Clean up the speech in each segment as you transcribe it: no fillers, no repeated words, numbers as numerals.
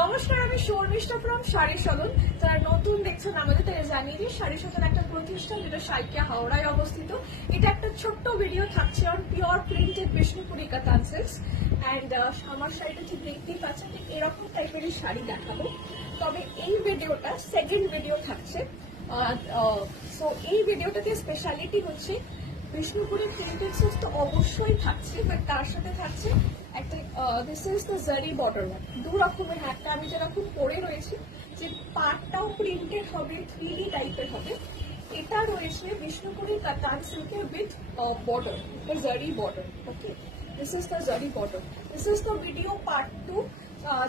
নমস্কার, আমি শর্মিষ্ঠা ফ্রম শাড়ি সদন। যারা নতুন দেখছেন আমাদের তারা জানিয়ে দিই, শাড়ি সদন একটা প্রতিষ্ঠান যেটা সাইকিয়া হাওড়ায় অবস্থিত। এটা একটা ছোট্ট ভিডিও থাকছে on pure printed Bishnupuri katan সিল্কস। And আমার শাড়িটা ঠিক দেখতেই পাচ্ছেন, ঠিক এরকম টাইপেরই শাড়ি দেখাবো। তবে এই ভিডিওটা সেকেন্ড ভিডিও থাকছে। সো এই ভিডিওটাতে স্পেশালিটি হচ্ছে বিষ্ণুপুরি প্রিন্টেড সিল্কস তো অবশ্যই থাকছে, বাট তার সাথে থাকছে একটা this is the zari border work. দু রকমের, একটা আমি যেরকম পরে রয়েছি যে পার্টটাও প্রিন্টেড হবে, 3D টাইপের হবে। এটা রয়েছে বিষ্ণুপুরি কাতান সিল্কের with border, the zari border. Okay, this is the zari border. This is the video part 2।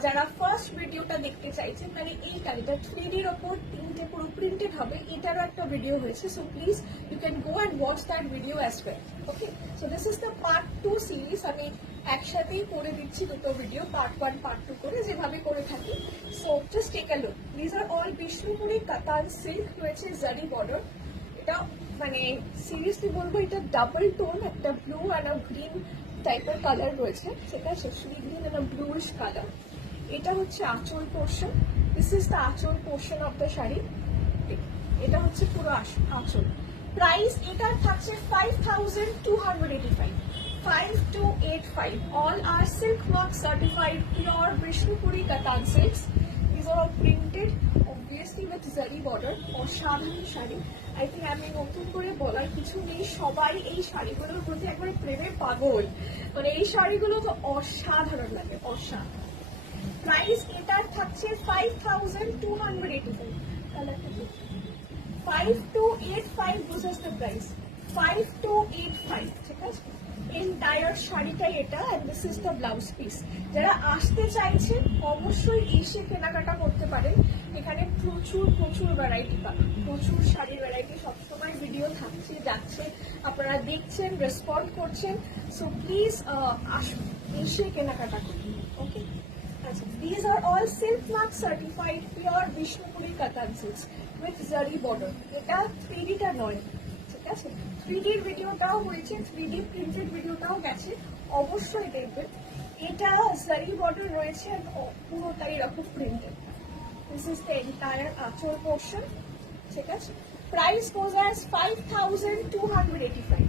যারা ফার্স্ট ভিডিওটা দেখতে চাইছেন, মানে এই কালিটা 3Dর ওপর তিনটে পুরো প্রিন্টেড হবে, এটারও একটা ভিডিও হয়েছে। So please you can go and watch that video as well. Okay, so this is the part 2 series. আমি একসাথেই করে দিচ্ছি দুটো ভিডিও, পার্ট 1 পার্ট 2 করে যেভাবে করে থাকি। So just take a look. This are all Bishnupuri Katan silk, রয়েছে জারি বর্ডার। এটা মানে সিরিয়াসলি বলবো, এটা ডাবল টোন, একটা ব্লু অ্যান্ড আ গ্রিন টাইপের কালার রয়েছে, সেটা শেষলি green and a bluish colour. এটা হচ্ছে anchal portion. This is the anchal portion of the sari. এটা হচ্ছে পুরো আঁচল। প্রাইস এটার থাকছে 5285, 5285। All are silk mark certified pure Bishnupuri katan silks. This are all printed obviously with zari border. অসাধারণ শাড়ি। আই থিঙ্ক আমি নতুন করে বলার কিছু নেই, সবাই এই শাড়িগুলোর প্রতি একবারে প্রেমে পাগল। মানে এই শাড়িগুলো তো অসাধারণ লাগে, অসাধারণ। প্রাইস এটার থাকছে 5285। কালারটা 5285 বুঝেছ দ্য প্রাইস, 5285। ঠিক আছে, এন্টায়ার শাড়িটাই এটা। And this is the blouse piece. যারা আসতে চাইছেন অবশ্যই এসে কেনাকাটা করতে পারেন। এখানে প্রচুর প্রচুর ভ্যারাইটি পাবেন, প্রচুর শাড়ির ভ্যারাইটি। সবসময় ভিডিও থাকছে, যাচ্ছে, আপনারা দেখছেন, রেসপন্ড করছেন। সো প্লিজ আসুন, এসে কেনাকাটা করুন। ওকে, these are all silk mark certified pure Vishnupuri Katan silks with zari border. এটা 3D টা নয়, ঠিক আছে? 3D এর ভিডিওটাও হয়েছে, 3D প্রিন্টেড ভিডিওটাও গেছে, অবশ্যই দেখবেন। এটা জারি বর্ডার রয়েছে, পুরোটাই এরকম printed. This is the entire আঁচল portion, ঠিক আছে? Price goes as 5285.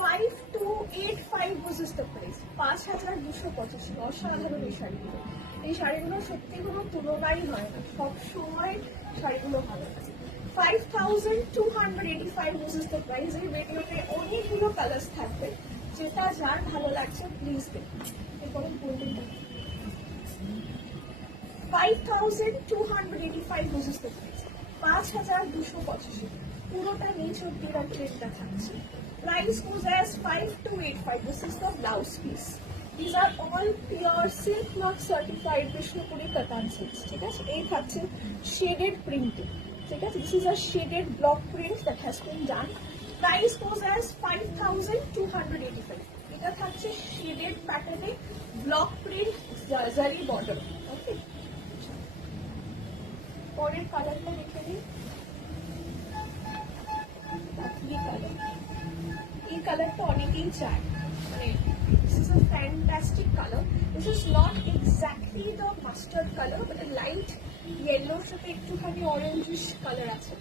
5285 was the price. 5285। অসাধারণ এই শাড়িগুলো। এই শাড়িগুলো সত্যি কোনো তুলনাই হয় না, সব সময় শাড়িগুলো ভালো লাগে। 5285 was the price। এই ভিডিওতে অনেকগুলো কালার্স থাকবে, যেটা যার ভালো লাগছে প্লিজ দেখুন। এরপরে বলবেন 5285 was the price। 5285 পুরোটা নিচ অব্দি ট্রেনটা থাকছে। Price goes as 5285. This is the blouse piece. These are all pure silk mark certified Vishnupuri Katan silks. ঠিক আছে, এই থাকছে shaded printing। ঠিক আছে, this is a shaded block print that has been done. Price goes as 5285. এটা থাকছে shaded প্যাটার্নে block print জারি বর্ডার। ওকে, পরের কালারটা দেখে নিই। এই কালারটা অনেকেই চায়, মানে this is a fantastic color. This is not exactly the mustard color, but a light yellow সাথে একটুখানি অরেঞ্জিশ কালার আছে।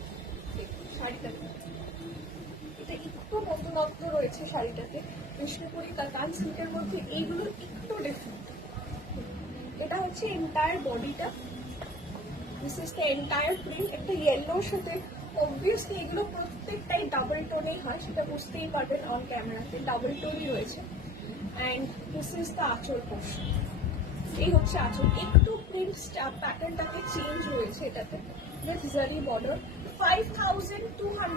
শাড়িটা এটা একটু নতুনত্ব রয়েছে শাড়িটাতে। বিষ্ণুপুরি কাতান সিল্কের মধ্যে এইগুলো একটু ডিফারেন্ট। এটা হচ্ছে এন্টায়ার বডিটা। This is the entire print. একটা ইয়েলোর সাথে, অবভিয়াসলি এগুলো প্রত্যেকটাই ডাবল টোনেই হয়, সেটা বুঝতেই পারবেন অন ক্যামেরাতে, ডাবল টোনই রয়েছে। And this is the anchal portion. এই হচ্ছে আঁচল। একটু প্রিন্ট প্যাটার্নটাকে চেঞ্জ রয়েছে এটাতে, with zari border. 5285।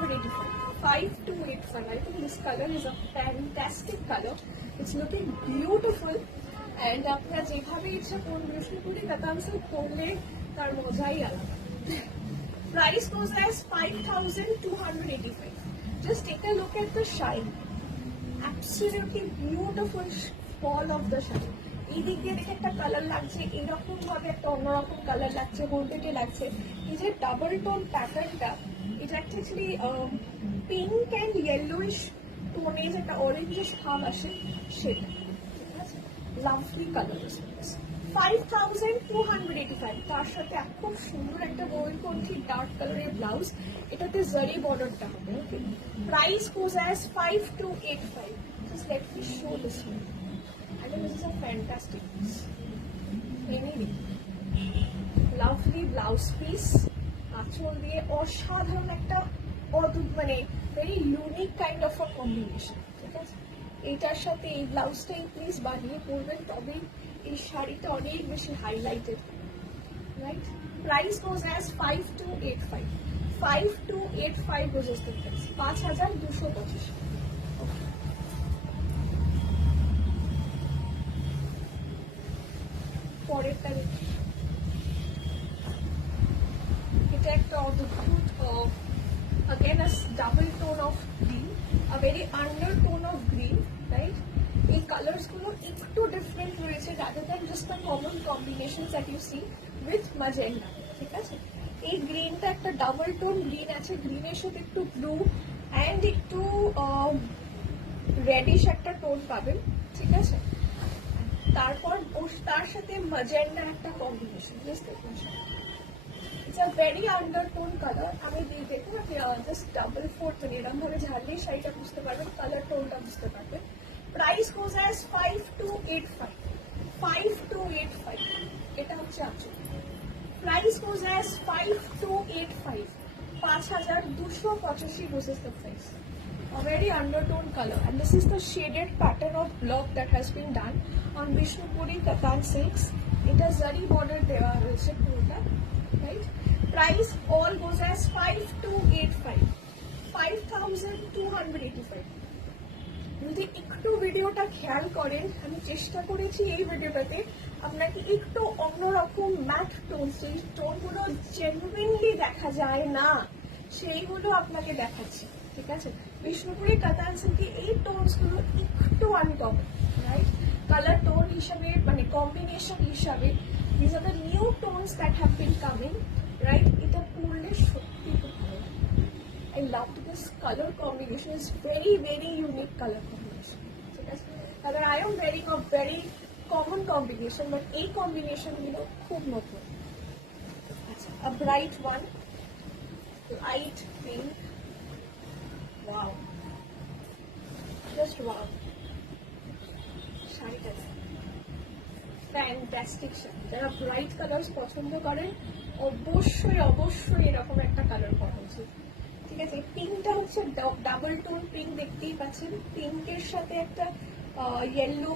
5285। I think this color is a fantastic color. It's looking beautiful. And আপনারা যেভাবে ইচ্ছা কোন বিষ্ণুপুরি কাতান সিল্ক পরলে তার মজাই আলাদা। Price goes as 5285. Just take a look at the shine. Absolutely beautiful fall of the shine. এইদিকে দেখে একটা কালার লাগছে, এরকম ভাবে একটা অন্যরকম কালার লাগছে, গোল্ডেটে লাগছে। এই যে ডাবল টোন প্যাটার্নটা, এটা অ্যাকচুয়ালি পিঙ্ক অ্যান্ড ইয়েলোইশ টোনে যে একটা অরেঞ্জিশ ভাব আসে, সেটা। ঠিক আছে, লাভলি কালার। 5285 তার সাথে খুব সুন্দর একটা ময়ূরকণ্ঠী ডার্ক কালারের ব্লাউজ, এটাতে জারি বর্ডারটা হবে। ওকে, price goes as 5285. Just let me show this one. I think this is a fantastic piece. Anyway, lovely blouse piece, আঁচল দিয়ে অসাধারণ একটা অদ্ভুত মানে very unique kind of a combination. ঠিক আছে, এইটার সাথে এই ব্লাউজটাই প্লিজ বানিয়ে পরবেন, তবেই এই শাড়িটা অনেক বেশি highlighted, right? Price goes as 5285. 5285 goes as the price, 5225। পরেরটা দেখি, এটা একটা অদ্ভুত again a double tone of green, a very undertone of green, right? এই কালার্স গুলো একটু ডিফারেন্ট রয়েছে rather than just the common combinations that you see with magenta। ঠিক আছে, এই গ্রিনটা একটা ডাবল টোন গ্রিন আছে, গ্রিনের সাথে একটু ব্লু অ্যান্ড একটু রেডিশ একটা টোন পাবেন। ঠিক আছে, তারপর তার সাথে ম্যাজেন্ডা একটা কম্বিনেশন, জাস্ট দেখুন, it's a very undertone colour. আমি দিয়ে দেখুন, জাস্ট ডাবল ফোর্থ মানে এরকম ভাবে ঝাড়লেই শাড়িটা বুঝতে পারবেন, কালার টোনটা বুঝতে পারবেন। Price goes as 5285। 5285 এটা হচ্ছে আঁচল। Price goes as 5285। 5285 goes as the price। A very undertone color, and this is the shaded pattern of block that has been done on Vishnupuri Katan silks. It has zari border dewa royeche puroটা, right? Price all goes as 5285। 5285। যদি একটু ভিডিওটা খেয়াল করেন, আমি চেষ্টা করেছি এই ভিডিওটাতে আপনাকে একটু অন্যরকম ম্যাট টোন, সেই টোনগুলো জেনুইনলি দেখা যায় না, সেইগুলো আপনাকে দেখাচ্ছি। ঠিক আছে, বিষ্ণুপুরি কাতান সিল্কে এই টোনস গুলো একটু আনকমন, রাইট? কালার টোন হিসাবে মানে কম্বিনেশন হিসাবে these are the new tones that have been coming, right? এটা পরলে সত্যি খুব ভালো লাগে। I love this color combination. It's very unique color combination. ঠিক আছে, তাহলে I am wearing a very common combination, but এই combination গুলো খুব নতুন। আচ্ছা, a bright one, light pink, wow, just wow, শাড়িটা ফ্যান্টাস্টিক শাড়ি। যারা ব্রাইট কালার্স পছন্দ করেন অবশ্যই এরকম একটা কালার পরা উচিত। ঠিক আছে, পিঙ্কটা হচ্ছে ডাবল টোন পিঙ্ক, দেখতেই পাচ্ছেন, পিঙ্কের সাথে একটা ইয়েলো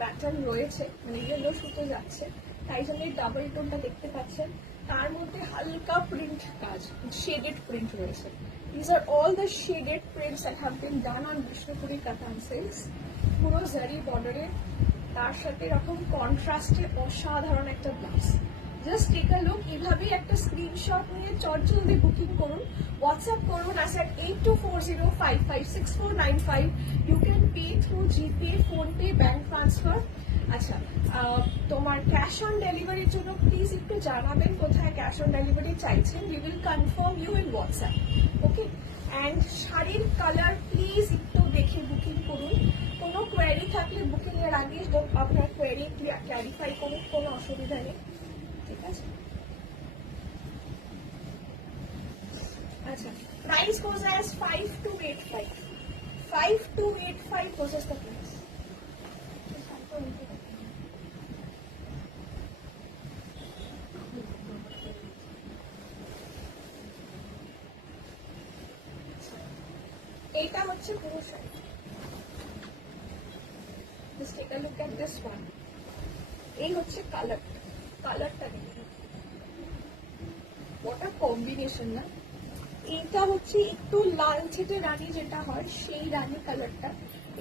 ব্যাটার্ন রয়েছে, মানে ইয়েলো সুতো যাচ্ছে, তাই জন্য ডাবল টোনটা দেখতে পাচ্ছেন। তার মধ্যে হালকা প্রিন্ট কাজ, শেডেড প্রিন্ট রয়েছে। These are all the shaded prints that have been done on Vishnupuri Katan silks, পুরো জারি বর্ডারে, তার সাথে এরকম কন্ট্রাস্টে অসাধারণ একটা blouse. Just take a look, এভাবেই একটা স্ক্রিনশট নিয়ে চটজলদি বুকিং করুন, হোয়াটসঅ্যাপ করুন us at 8240556495। You can pay through GPay, PhonePe, bank transfer. আচ্ছা, তোমার ক্যাশ অন ডেলিভারির জন্য প্লিজ একটু জানাবেন কোথায় ক্যাশ অন ডেলিভারি চাইছেন, we will confirm you in WhatsApp. Okay, and শাড়ির কালার প্লিজ একটু দেখে বুকিং করুন। কোনো কোয়ারি থাকলে বুকিং এর আগে আপনার কোয়ারি ক্ল্যারিফাই করুন, কোনো অসুবিধা নেই। ঠিক আছে, আচ্ছা, price goes as 5285। 5285 goes as the price। এইটা হচ্ছে পুরো sari. Just take a look at this one. এই হচ্ছে কালারটা দেখুন, what a combination না? এইটা হচ্ছে একটু লালচেটে রানী যেটা হয়, সেই রানী কালারটা।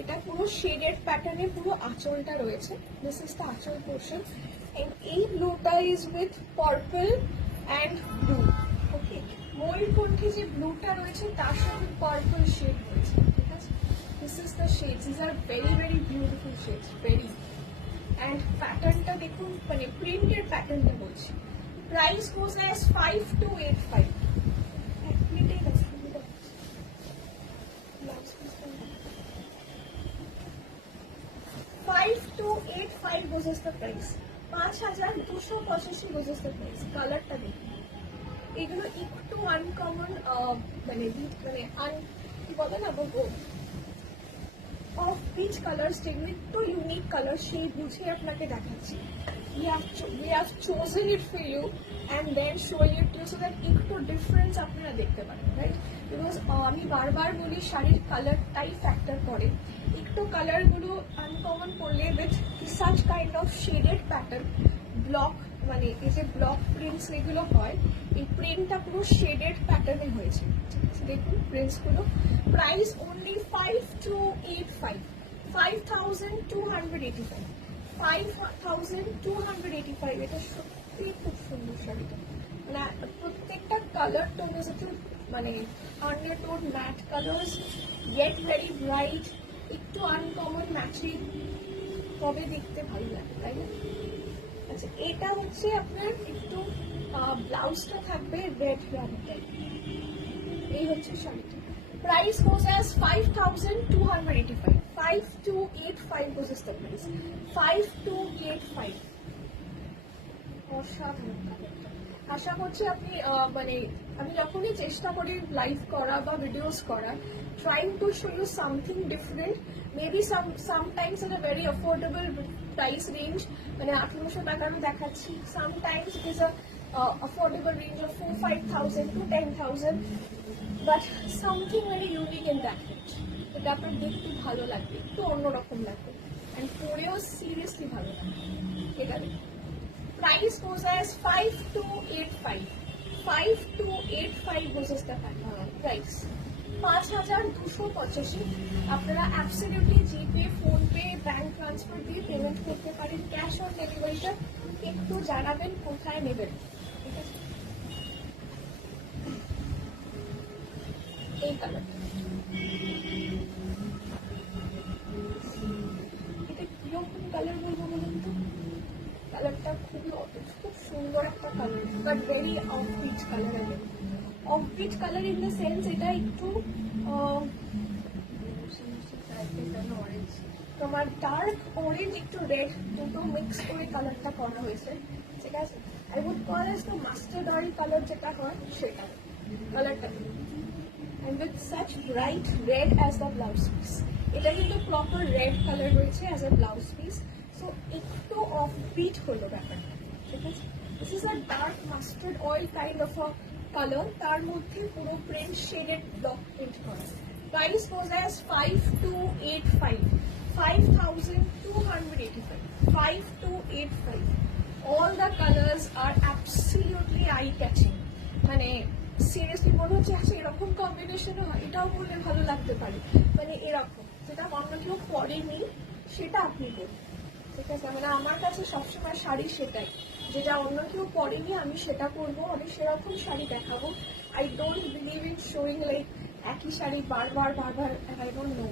এটা পুরো শেডেড প্যাটার্নে পুরো আঁচলটা রয়েছে, this is the anchal portion, and এই ব্লুটা is with purple and blue. Okay, ময়ূরকণ্ঠী যে ব্লুটা রয়েছে তার সাথে পার্পল শেড রয়েছে। ঠিক আছে, this is the shades, this are very beautiful shades, very. And প্যাটার্নটা দেখুন, মানে প্রিন্টের প্যাটার্নটা বলছি। Price goes as 5285। 5285 goes as the price। 5285 goes the price. কালারটা দেখুন, এগুলো একটু আনকমন, মানে কি বলে না বলবো, অফ পিচ কালার্স, যেগুলো একটু ইউনিক কালার, সেই বুঝে আপনাকে দেখাচ্ছি। we have chosen it for you and then showing it to you so that একটু ডিফারেন্স আপনারা দেখতে পারেন, রাইট? বিকজ আমি বারবার বলি শাড়ির কালারটাই ফ্যাক্টর করে। একটু কালারগুলো আনকমন করলে with such kind of shaded pattern, block, মানে এই যে ব্লক প্রিন্টস এগুলো হয়, এই প্রিন্টটা পুরো শেডেড প্যাটার্নে হয়েছে। ঠিক আছে, দেখুন প্রিন্টসগুলো। Price only 5285, 5285, 5285। এটা সত্যি খুব সুন্দর শাড়িটা, মানে প্রত্যেকটা কালার টোন ইজ একটু মানে undertone matte colours, get very bright, একটু আনকমন ম্যাচিং, তবে দেখতে ভালো লাগে, তাই না? আচ্ছা, এটা হচ্ছে আপনার একটু ব্লাউজটা থাকবে রেড রানি টাইপ। এই হচ্ছে শাড়িটা। Price goes as 5285, 5285 goes as the price, 5285। অসাধারণ কালারটা। আশা করছি আপনি মানে আমি যখনই চেষ্টা করি লাইভ করা বা ভিডিওস করা, trying to show you something different, maybe sometimes in a very affordable price range, মানে 1800 টাকা আমি দেখাচ্ছি, sometimes it is a affordable range of 4-5,000 to 10,000, but something very unique in that range। এটা আপনার দেখতে ভালো লাগবে, একটু অন্যরকম লাগবে, and পরেও সিরিয়াসলি ভালো লাগবে। এটা দেখুন, price goes as 5285, 5285 goes as the price। 5285। আপনারা অ্যাবসলিউটলি জিপে, ফোনপে, ব্যাংক ট্রান্সফার দিয়ে পেমেন্ট করতে পারেন। ক্যাশ অন ডেলিভারিটা একটু জানাবেন কোথায় নেবেন, ঠিক আছে? এই কালারটা, এটা কিরকম কালার বলবো বলুন তো? কালারটা খুব সুন্দর একটা colour, but very of peach colour. আগে of peach colour in the sense এটা একটু অরেঞ্জ, তোমার ডার্ক অরেঞ্জ একটু রেড দুটো মিক্স করে কালারটা করা হয়েছে, ঠিক আছে? I would call as the mustard oil colour যেটা হয় সেটা কালারটা, and with such bright red as the blouse piece। এটা কিন্তু প্রপার রেড কালার রয়েছে as a blouse piece, so একটু অফ বিট হলো ব্যাপারটা, ঠিক আছে? This is a dark mustard oil kind of a colour, তার মধ্যে পুরো প্রিন্ট শেডেড ব্লক প্রিন্ট করা। Price goes as 5285, 5285, 5285। all the colors are absolutely eye catching, মানে সিরিয়াসলি মনে হচ্ছে আচ্ছা এরকম কম্বিনেশনও হয়, এটাও বললে ভালো লাগতে পারে, মানে এরকম যেটা অন্য কেউ পরেনি সেটা আপনি করুন, ঠিক আছে? মানে আমার কাছে সবসময় শাড়ি সেটাই, যেটা অন্য কেউ পরেনি আমি সেটা করবো, আমি সেরকম শাড়ি দেখাবো। I don't believe in showing like একই শাড়ি বারবার বারবার, আই ডোন্ট নো।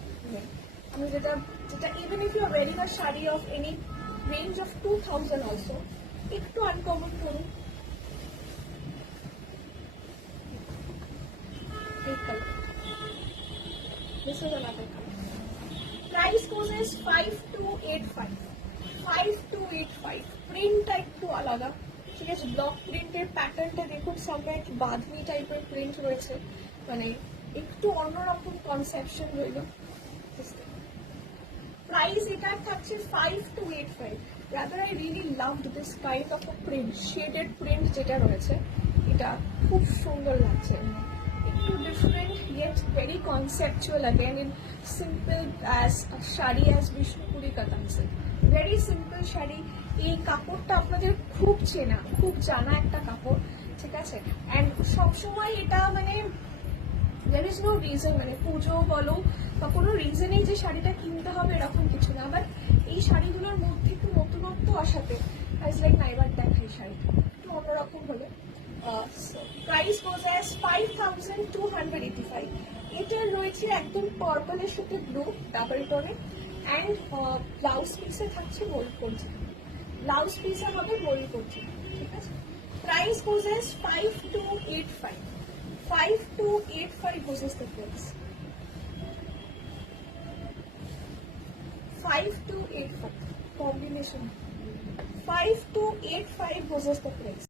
আমি যেটা even if you are wearing a sari of any range of 2000 also, একটু আনকমন করুন। This is another color. Price goes as 5285, 5285। প্রিন্টটা একটু আলাদা, ঠিক আছে? ব্লক প্রিন্টের প্যাটার্নটা দেখুন, সামনে একটু বাঁধনি টাইপের প্রিন্ট রয়েছে, মানে একটু অন্যরকম কনসেপশন রইল। প্রাইস এটা থাকছে 5285। Rather I really loved this kind of a print, shaded print যেটা রয়েছে, এটা খুব সুন্দর লাগছে, একটু different yet very conceptual, again in simple as a sari as Bishnupuri Katan silk, very simple sari. এই কাপড়টা আপনাদের খুব চেনা, খুব জানা একটা কাপড়, ঠিক আছে? অ্যান্ড সবসময় এটা মানে there is no reason, মানে পুজো বলো বা কোনো রিজনেই যে শাড়িটা কিনতে হবে এরকম কিছু না, বাট এই শাড়িগুলোর মধ্যে একটু নতুনত্ব আসাতে আইজ লাইক না এবার দেখাই শাড়িটা একটু অন্যরকম হলে। Price goes as 5285। এটার রয়েছে একদম পার্পলের সাথে ব্লু ডাবল টোনে, অ্যান্ড ব্লাউজ পিসে থাকছে গোল্ড করছে, ব্লাউজ পিসে হবে গোল্ড করছে, ঠিক আছে? Price goes as 5285, 5285 goes as the price, 5285 combination, 5285 was the price.